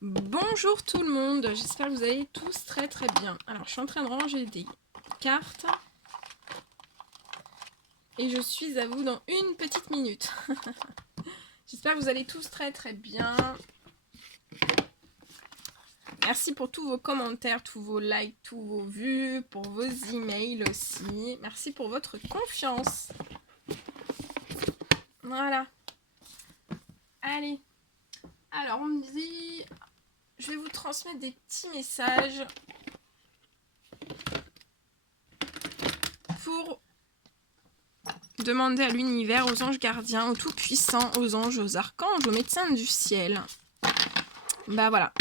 Bonjour tout le monde, j'espère que vous allez tous très très bien. Alors je suis en train de ranger des cartes et je suis à vous dans une petite minute. J'espère que vous allez tous très très bien. Merci pour tous vos commentaires, tous vos likes, tous vos vues, pour vos emails aussi. Merci pour votre confiance. Voilà. Allez. Alors on me dit, je vais vous transmettre des petits messages pour demander à l'univers, aux anges gardiens, aux tout-puissants, aux anges, aux archanges, aux médecins du ciel. Bah voilà.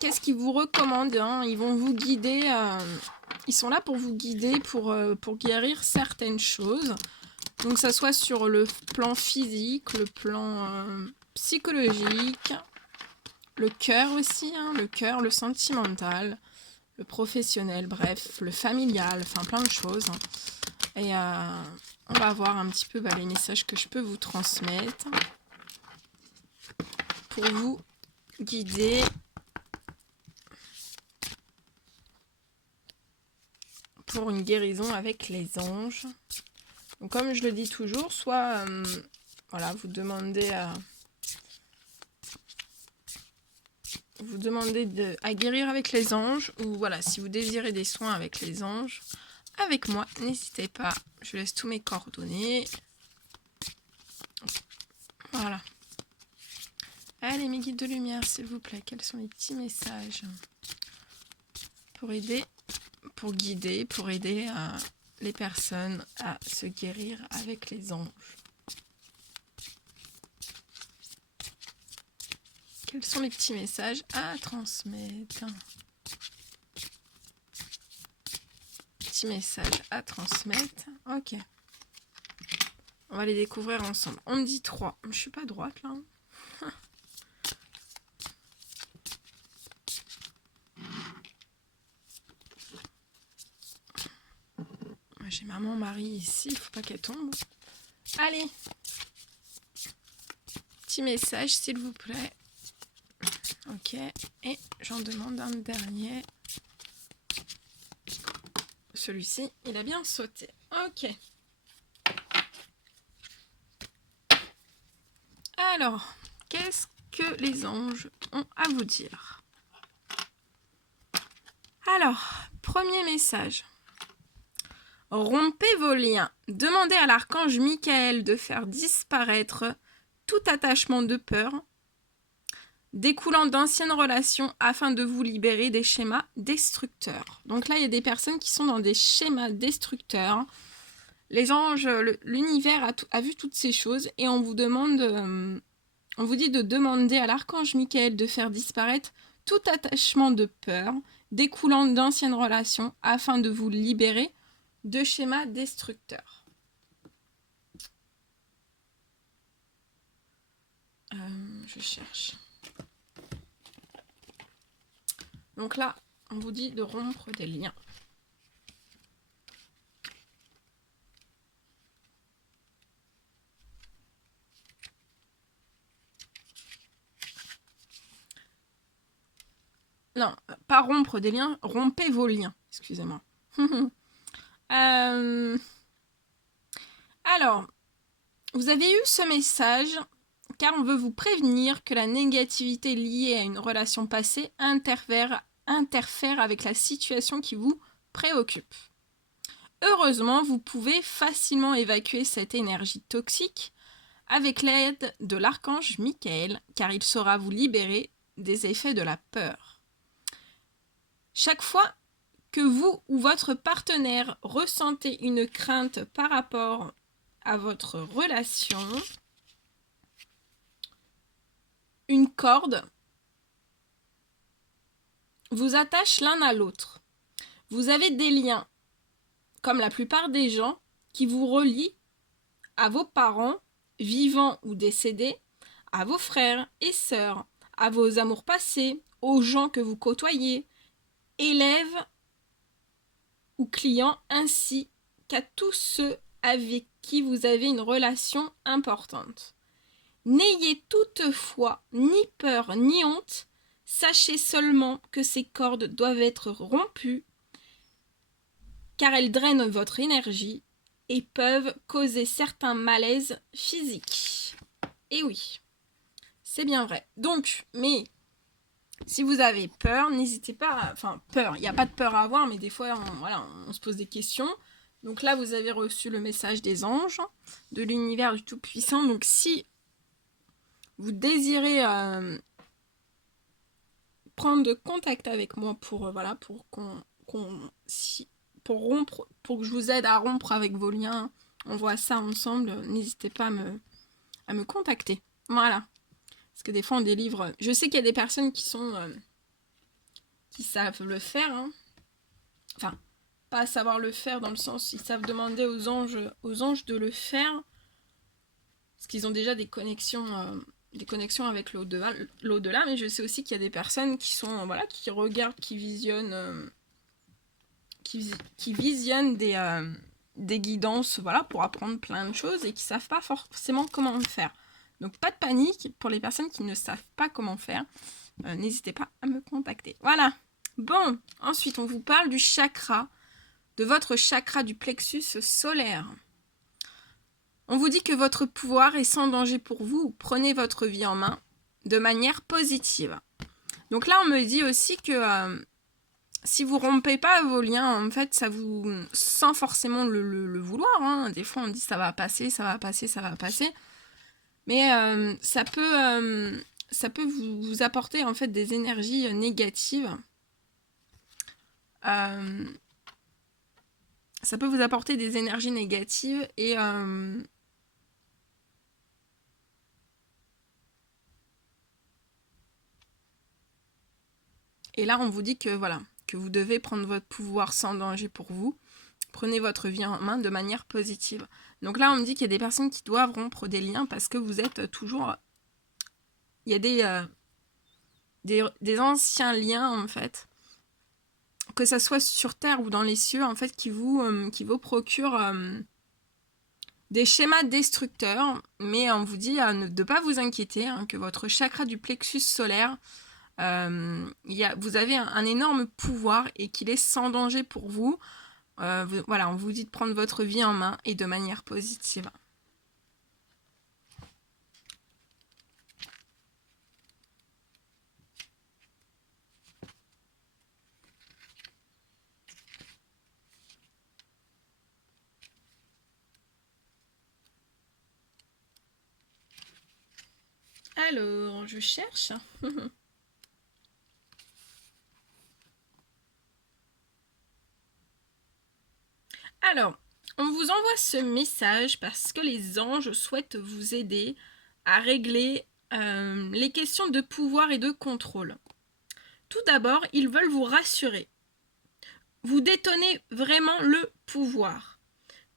Qu'est-ce qu'ils vous recommandent, hein? Ils vont vous guider. Ils sont là pour vous guider, pour guérir certaines choses. Donc ça soit sur le plan physique, le plan psychologique, le cœur aussi, hein, le cœur, le sentimental, le professionnel, bref, le familial, enfin plein de choses. Et on va voir un petit peu les messages que je peux vous transmettre pour vous guider pour une guérison avec les anges. Donc, comme je le dis toujours, soit voilà, vous demandez à guérir avec les anges, ou voilà, si vous désirez des soins avec les anges, avec moi, n'hésitez pas, je laisse tous mes coordonnées. Voilà. Allez, mes guides de lumière, s'il vous plaît, quels sont les petits messages pour aider, pour guider, pour aider les personnes à se guérir avec les anges? Quels sont les petits messages à transmettre? Petits messages à transmettre. Ok. On va les découvrir ensemble. On me dit 3. Je suis pas droite là. J'ai maman Marie ici, il faut pas qu'elle tombe. Allez. Petit message s'il vous plaît. Ok. Et j'en demande un dernier. Celui-ci, il a bien sauté. Ok. Alors, qu'est-ce que les anges ont à vous dire? Alors, premier message. Rompez vos liens. Demandez à l'archange Michael de faire disparaître tout attachement de peur découlant d'anciennes relations afin de vous libérer des schémas destructeurs. Donc là, il y a des personnes qui sont dans des schémas destructeurs. Les anges, l'univers a vu toutes ces choses et on vous dit de demander à l'archange Michael de faire disparaître tout attachement de peur découlant d'anciennes relations afin de vous libérer de schémas destructeurs. Je cherche. Donc là, on vous dit de rompre des liens. Non, pas rompre des liens, rompez vos liens, excusez-moi. Alors, vous avez eu ce message car on veut vous prévenir que la négativité liée à une relation passée interfère avec la situation qui vous préoccupe. Heureusement, vous pouvez facilement évacuer cette énergie toxique avec l'aide de l'archange Michael, car il saura vous libérer des effets de la peur. Chaque fois que vous ou votre partenaire ressentez une crainte par rapport à votre relation, une corde vous attache l'un à l'autre. Vous avez des liens, comme la plupart des gens, qui vous relient à vos parents, vivants ou décédés, à vos frères et sœurs, à vos amours passés, aux gens que vous côtoyez, élèves ou clients, ainsi qu'à tous ceux avec qui vous avez une relation importante. N'ayez toutefois ni peur ni honte Sachez seulement que ces cordes doivent être rompues car elles drainent votre énergie et peuvent causer certains malaises physiques. Et oui, c'est bien vrai. Donc, mais si vous avez peur, n'hésitez pas, enfin peur, il n'y a pas de peur à avoir, mais des fois, on se pose des questions. Donc là, vous avez reçu le message des anges, de l'univers du Tout-Puissant. Donc si vous désirez prendre contact avec moi pour pour que je vous aide à rompre avec vos liens, on voit ça ensemble, n'hésitez pas à me contacter. Voilà. Parce que des fois on délivre. Je sais qu'il y a des personnes qui savent le faire, hein. Enfin, pas savoir le faire dans le sens ils savent demander aux anges de le faire. Parce qu'ils ont déjà des connexions avec l'au-delà, mais je sais aussi qu'il y a des personnes qui sont qui regardent, qui visionnent des guidances pour apprendre plein de choses et qui ne savent pas forcément comment faire. Donc pas de panique pour les personnes qui ne savent pas comment faire. N'hésitez pas à me contacter. Voilà. Bon, ensuite on vous parle du chakra, de votre chakra du plexus solaire. On vous dit que votre pouvoir est sans danger pour vous. Prenez votre vie en main de manière positive. Donc là on me dit aussi que si vous rompez pas vos liens, en fait, ça vous, sans forcément le vouloir, hein. Des fois on dit ça va passer, mais ça peut vous apporter en fait des énergies négatives. Ça peut vous apporter des énergies négatives et là on vous dit que que vous devez prendre votre pouvoir sans danger pour vous. Prenez votre vie en main de manière positive. Donc là, on me dit qu'il y a des personnes qui doivent rompre des liens parce que vous êtes toujours... Il y a des anciens liens, en fait, que ça soit sur Terre ou dans les cieux, en fait, qui vous procurent des schémas destructeurs. Mais on vous dit de ne pas vous inquiéter, hein, que votre chakra du plexus solaire... vous avez un énorme pouvoir et qu'il est sans danger pour vous. On vous dit de prendre votre vie en main et de manière positive. Alors, je cherche. Alors, on vous envoie ce message parce que les anges souhaitent vous aider à régler les questions de pouvoir et de contrôle. Tout d'abord, ils veulent vous rassurer. Vous détenez vraiment le pouvoir.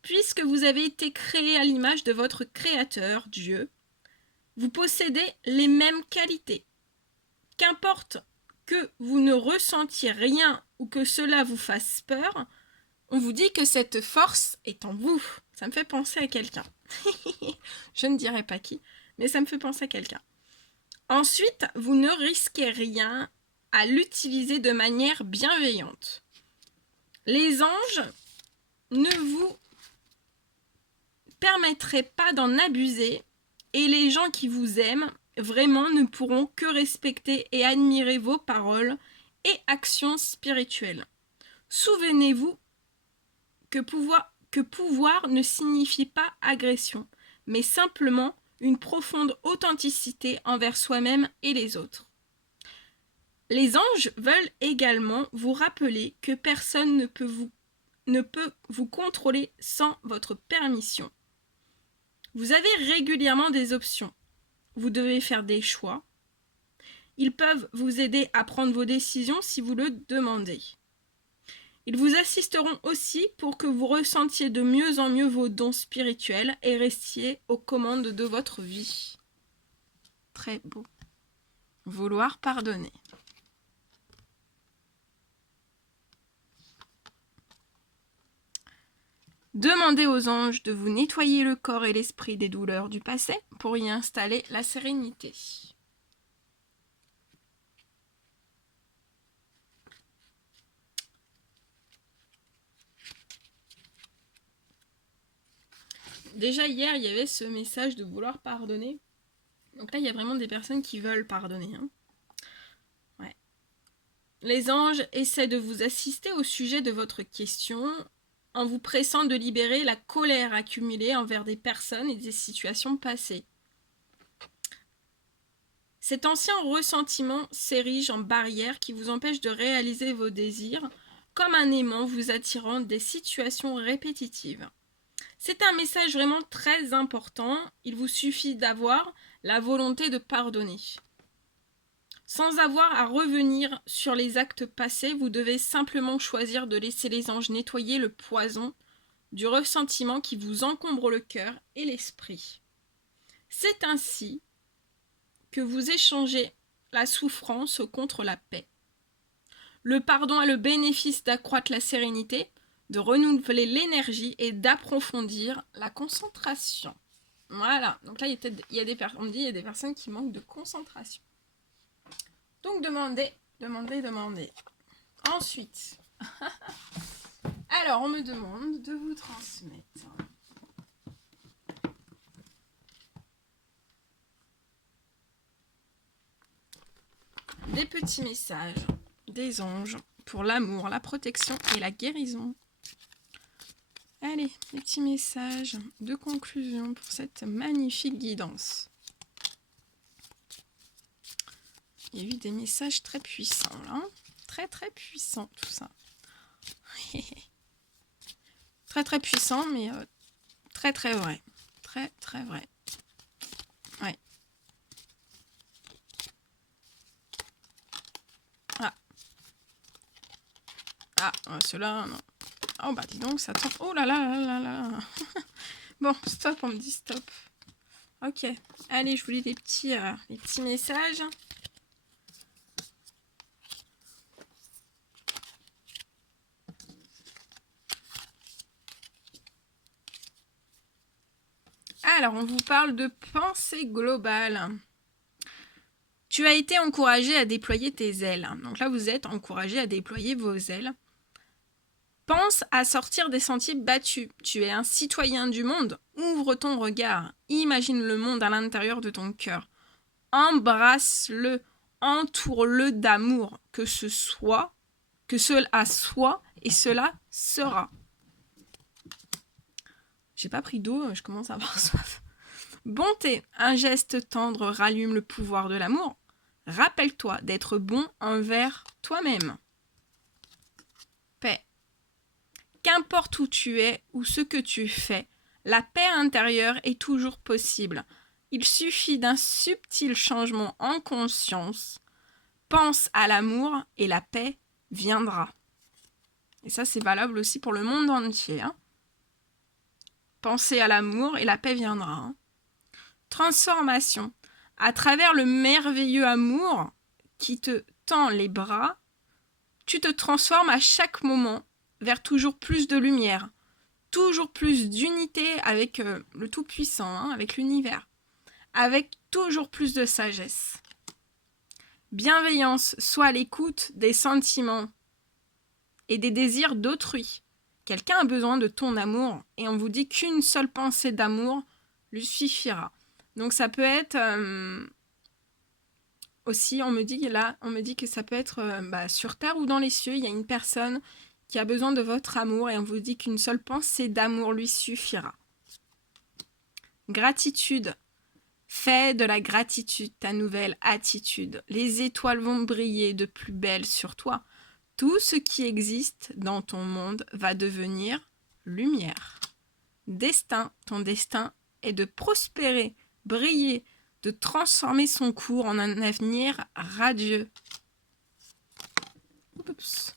Puisque vous avez été créé à l'image de votre Créateur, Dieu, vous possédez les mêmes qualités. Qu'importe que vous ne ressentiez rien ou que cela vous fasse peur, on vous dit que cette force est en vous. Ça me fait penser à quelqu'un. Je ne dirai pas qui, mais ça me fait penser à quelqu'un. Ensuite, vous ne risquez rien à l'utiliser de manière bienveillante. Les anges ne vous permettraient pas d'en abuser et les gens qui vous aiment vraiment ne pourront que respecter et admirer vos paroles et actions spirituelles. Souvenez-vous que pouvoir ne signifie pas agression, mais simplement une profonde authenticité envers soi-même et les autres. Les anges veulent également vous rappeler que personne ne peut vous contrôler sans votre permission. Vous avez régulièrement des options. Vous devez faire des choix. Ils peuvent vous aider à prendre vos décisions si vous le demandez. Ils vous assisteront aussi pour que vous ressentiez de mieux en mieux vos dons spirituels et restiez aux commandes de votre vie. Très beau. Vouloir pardonner. Demandez aux anges de vous nettoyer le corps et l'esprit des douleurs du passé pour y installer la sérénité. Déjà hier, il y avait ce message de vouloir pardonner. Donc là, il y a vraiment des personnes qui veulent pardonner. Hein. Ouais. Les anges essaient de vous assister au sujet de votre question en vous pressant de libérer la colère accumulée envers des personnes et des situations passées. Cet ancien ressentiment s'érige en barrière qui vous empêche de réaliser vos désirs, comme un aimant vous attirant des situations répétitives. C'est un message vraiment très important. Il vous suffit d'avoir la volonté de pardonner. Sans avoir à revenir sur les actes passés, vous devez simplement choisir de laisser les anges nettoyer le poison du ressentiment qui vous encombre le cœur et l'esprit. C'est ainsi que vous échangez la souffrance contre la paix. Le pardon a le bénéfice d'accroître la sérénité, de renouveler l'énergie et d'approfondir la concentration. Voilà, donc là il y a des personnes qui manquent de concentration. Donc demandez. Ensuite, alors on me demande de vous transmettre des petits messages des anges pour l'amour, la protection et la guérison. Allez, des petits messages de conclusion pour cette magnifique guidance. Il y a eu des messages très puissants là. Très très puissants tout ça. Très très puissant, mais très très vrai. Très très vrai. Ouais. Ah, ceux-là, non. Oh bah dis donc, ça tombe. Oh là là là là là. Bon, stop, on me dit stop. Ok. Allez, je vous lis les petits messages. Alors, on vous parle de pensée globale. Tu as été encouragé à déployer tes ailes. Donc là, vous êtes encouragé à déployer vos ailes. Pense à sortir des sentiers battus. Tu es un citoyen du monde. Ouvre ton regard. Imagine le monde à l'intérieur de ton cœur. Embrasse-le. Entoure-le d'amour. Que cela soit et cela sera. J'ai pas pris d'eau, je commence à avoir soif. Bonté, un geste tendre rallume le pouvoir de l'amour. Rappelle-toi d'être bon envers toi-même. Paix. Qu'importe où tu es ou ce que tu fais, la paix intérieure est toujours possible. Il suffit d'un subtil changement en conscience. Pense à l'amour et la paix viendra. Et ça, c'est valable aussi pour le monde entier. Hein. Pensez à l'amour et la paix viendra. Hein. Transformation. À travers le merveilleux amour qui te tend les bras, tu te transformes à chaque moment vers toujours plus de lumière, toujours plus d'unité avec le Tout-Puissant, hein, avec l'univers, avec toujours plus de sagesse. Bienveillance, sois à l'écoute des sentiments et des désirs d'autrui. Quelqu'un a besoin de ton amour et on vous dit qu'une seule pensée d'amour lui suffira. Donc ça peut être aussi, on me dit que ça peut être sur terre ou dans les cieux, il y a une personne qui a besoin de votre amour et on vous dit qu'une seule pensée d'amour lui suffira. Gratitude. Fais de la gratitude ta nouvelle attitude. Les étoiles vont briller de plus belle sur toi. Tout ce qui existe dans ton monde va devenir lumière. Destin, ton destin est de prospérer, briller, de transformer son cours en un avenir radieux. Oups.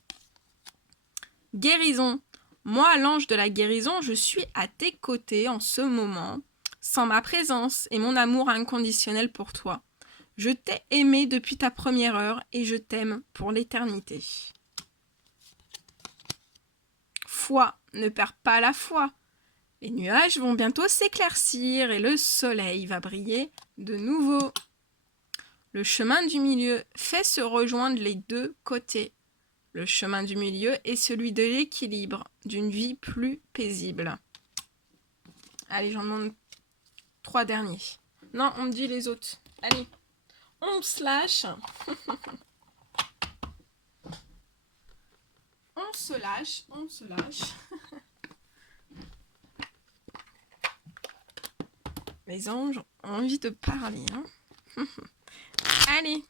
Guérison. Moi, l'ange de la guérison, je suis à tes côtés en ce moment, sans ma présence et mon amour inconditionnel pour toi. Je t'ai aimé depuis ta première heure et je t'aime pour l'éternité. Foi, ne perds pas la foi. Les nuages vont bientôt s'éclaircir et le soleil va briller de nouveau. Le chemin du milieu fait se rejoindre les deux côtés. Le chemin du milieu est celui de l'équilibre, d'une vie plus paisible. Allez, j'en demande 3 derniers. Non, on me dit les autres. Allez, on se lâche. On se lâche, on se lâche. Les anges ont envie de parler. Hein. Allez,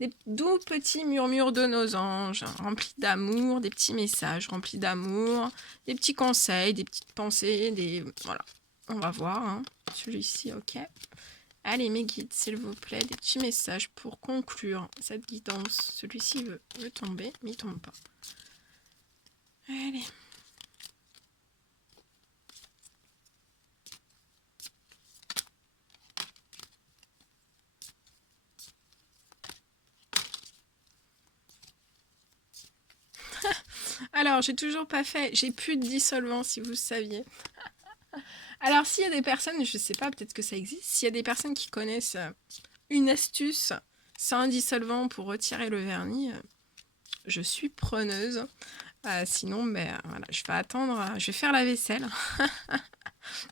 des doux petits murmures de nos anges, remplis d'amour, des petits messages remplis d'amour, des petits conseils, des petites pensées, des... Voilà, on va voir. Hein. Celui-ci, ok. Allez, mes guides, s'il vous plaît, des petits messages pour conclure cette guidance. Celui-ci veut tomber, mais il ne tombe pas. Allez. Alors, j'ai toujours pas fait. J'ai plus de dissolvant, si vous saviez. Alors, s'il y a des personnes, je sais pas, peut-être que ça existe. S'il y a des personnes qui connaissent une astuce sans dissolvant pour retirer le vernis, je suis preneuse. Sinon, voilà, je vais attendre. Je vais faire la vaisselle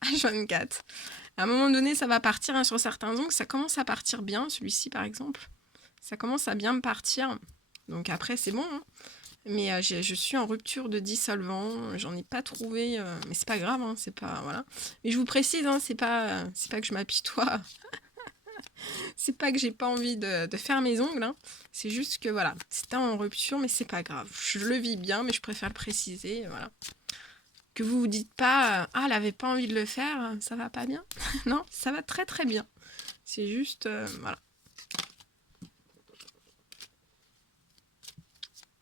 à 24. À un moment donné, ça va partir sur certains ongles. Ça commence à partir bien, celui-ci par exemple. Ça commence à bien me partir. Donc après, c'est bon. Hein. Mais je suis en rupture de dissolvant. J'en ai pas trouvé. Mais c'est pas grave. Hein, c'est pas, voilà. Mais je vous précise, hein, c'est pas que je m'apitoie. C'est pas que j'ai pas envie de faire mes ongles. Hein. C'est juste que voilà, c'était en rupture, mais c'est pas grave. Je le vis bien, mais je préfère le préciser. Voilà. Que vous vous dites pas, elle avait pas envie de le faire, ça va pas bien. Non, ça va très très bien. C'est juste, voilà.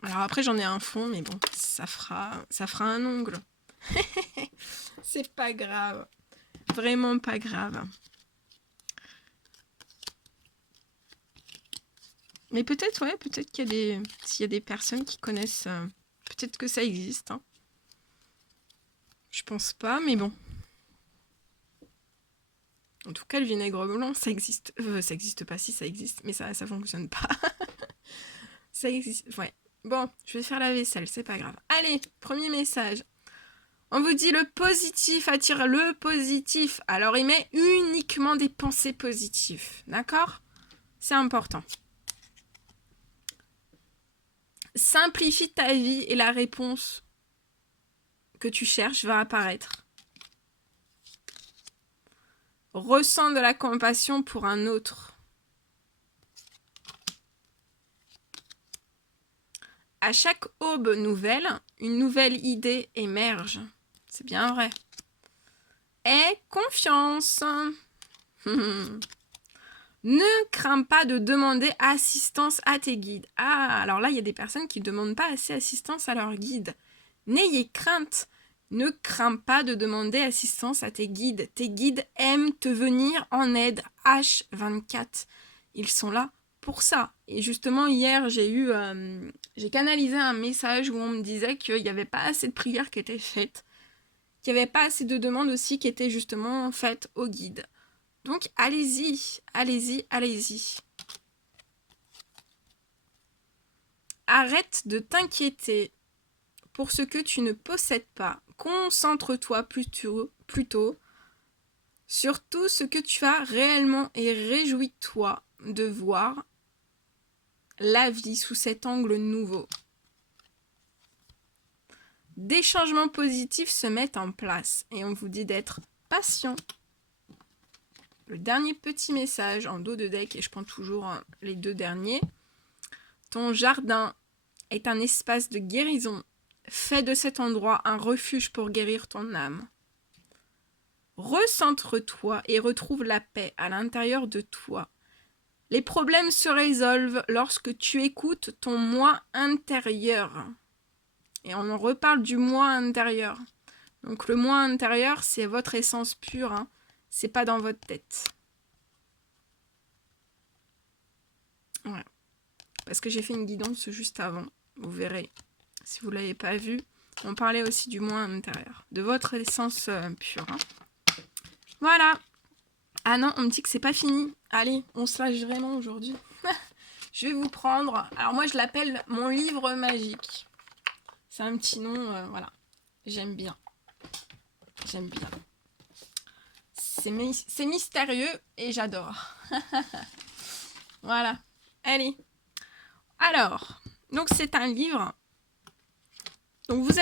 Alors après, j'en ai un fond, mais bon, ça fera un ongle. C'est pas grave. Vraiment pas grave. Mais peut-être, ouais, peut-être qu'il y a s'il y a des personnes qui connaissent, peut-être que ça existe. Hein. Je pense pas, mais bon. En tout cas, le vinaigre blanc, ça existe. Ça existe pas, si ça existe, mais ça fonctionne pas. Ça existe, ouais. Bon, je vais faire la vaisselle, c'est pas grave. Allez, premier message. On vous dit le positif attire le positif. Alors, il met uniquement des pensées positives. D'accord ? C'est important. Simplifie ta vie et la réponse que tu cherches va apparaître. Ressens de la compassion pour un autre. À chaque aube nouvelle, une nouvelle idée émerge. C'est bien vrai. Aie confiance. Ne crains pas de demander assistance à tes guides. Ah, alors là, il y a des personnes qui ne demandent pas assez assistance à leurs guides. N'ayez crainte. Ne crains pas de demander assistance à tes guides. Tes guides aiment te venir en aide H24. Ils sont là pour ça. Et justement, hier, j'ai canalisé un message où on me disait qu'il n'y avait pas assez de prières qui étaient faites, qu'il n'y avait pas assez de demandes aussi qui étaient justement faites aux guides. Donc, allez-y, allez-y, allez-y. Arrête de t'inquiéter pour ce que tu ne possèdes pas. Concentre-toi plutôt sur tout ce que tu as réellement et réjouis-toi de voir la vie sous cet angle nouveau. Des changements positifs se mettent en place et on vous dit d'être patient. Le dernier petit message en dos de deck, et je prends toujours les 2 derniers. Ton jardin est un espace de guérison. Fais de cet endroit un refuge pour guérir ton âme. Recentre-toi et retrouve la paix à l'intérieur de toi. Les problèmes se résolvent lorsque tu écoutes ton moi intérieur. Et on en reparle du moi intérieur. Donc le moi intérieur, c'est votre essence pure. Hein. C'est pas dans votre tête. Ouais. Parce que j'ai fait une guidance juste avant. Vous verrez. Si vous ne l'avez pas vu, on parlait aussi du moi intérieur. De votre essence pure. Hein. Voilà. Ah non, on me dit que c'est pas fini. Allez, on se lâche vraiment aujourd'hui. Je vais vous prendre... Alors moi, je l'appelle mon livre magique. C'est un petit nom, voilà. J'aime bien. J'aime bien. c'est mystérieux et j'adore. Voilà. Allez. Alors, donc c'est un livre. Donc vous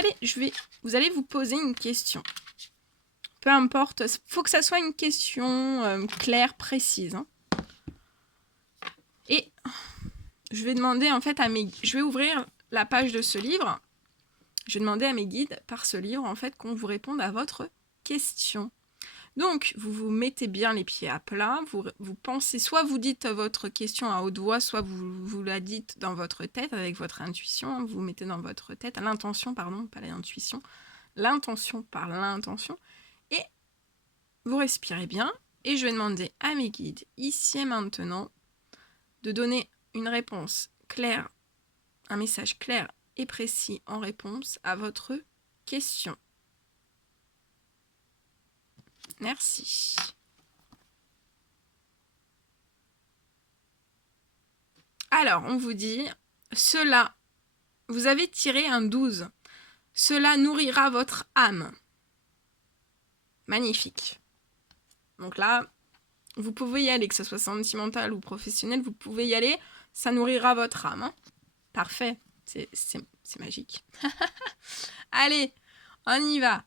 allez vous poser une question. Peu importe, faut que ça soit une question claire, précise. Hein. Et je vais demander en fait je vais ouvrir la page de ce livre. Je vais demander à mes guides par ce livre en fait qu'on vous réponde à votre question. Donc, vous vous mettez bien les pieds à plat, vous pensez, soit vous dites votre question à haute voix, soit vous la dites dans votre tête avec votre intuition, vous mettez dans votre tête, l'intention, pardon, pas l'intuition, l'intention par l'intention, et vous respirez bien, et je vais demander à mes guides, ici et maintenant, de donner une réponse claire, un message clair et précis en réponse à votre question. Merci. Alors, on vous dit, cela, vous avez tiré un 12. Cela nourrira votre âme. Magnifique. Donc là, vous pouvez y aller, que ce soit sentimental ou professionnel, vous pouvez y aller, ça nourrira votre âme. Hein. Parfait, c'est magique. Allez, on y va.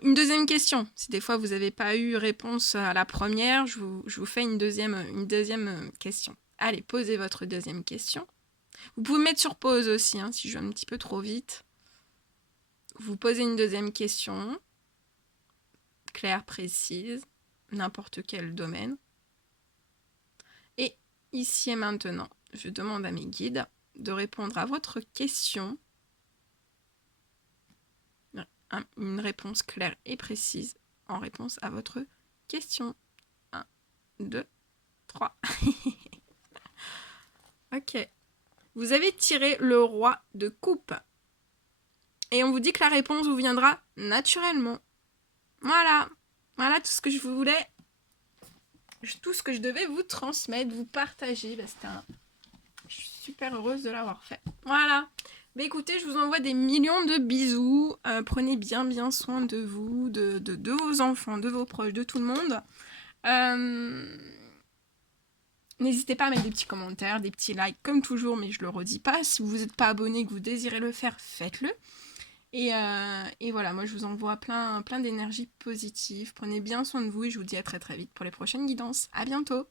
Une deuxième question. Si des fois vous n'avez pas eu réponse à la première, je vous fais une deuxième question. Allez, posez votre deuxième question. Vous pouvez mettre sur pause aussi, hein, si je vais un petit peu trop vite. Vous posez une deuxième question. Claire, précise, n'importe quel domaine. Et ici et maintenant, je demande à mes guides de répondre à votre question. Une réponse claire et précise en réponse à votre question. 1, 2, 3. Ok. Vous avez tiré le roi de coupe. Et on vous dit que la réponse vous viendra naturellement. Voilà. Voilà tout ce que je voulais. Tout ce que je devais vous transmettre, vous partager. Je suis super heureuse de l'avoir fait. Voilà. Mais écoutez, je vous envoie des millions de bisous. Prenez bien soin de vous, de vos enfants, de vos proches, de tout le monde. N'hésitez pas à mettre des petits commentaires, des petits likes, comme toujours, mais je le redis pas. Si vous n'êtes pas abonné et que vous désirez le faire, faites-le. Et voilà, moi je vous envoie plein d'énergie positive. Prenez bien soin de vous et je vous dis à très vite pour les prochaines guidances. À bientôt!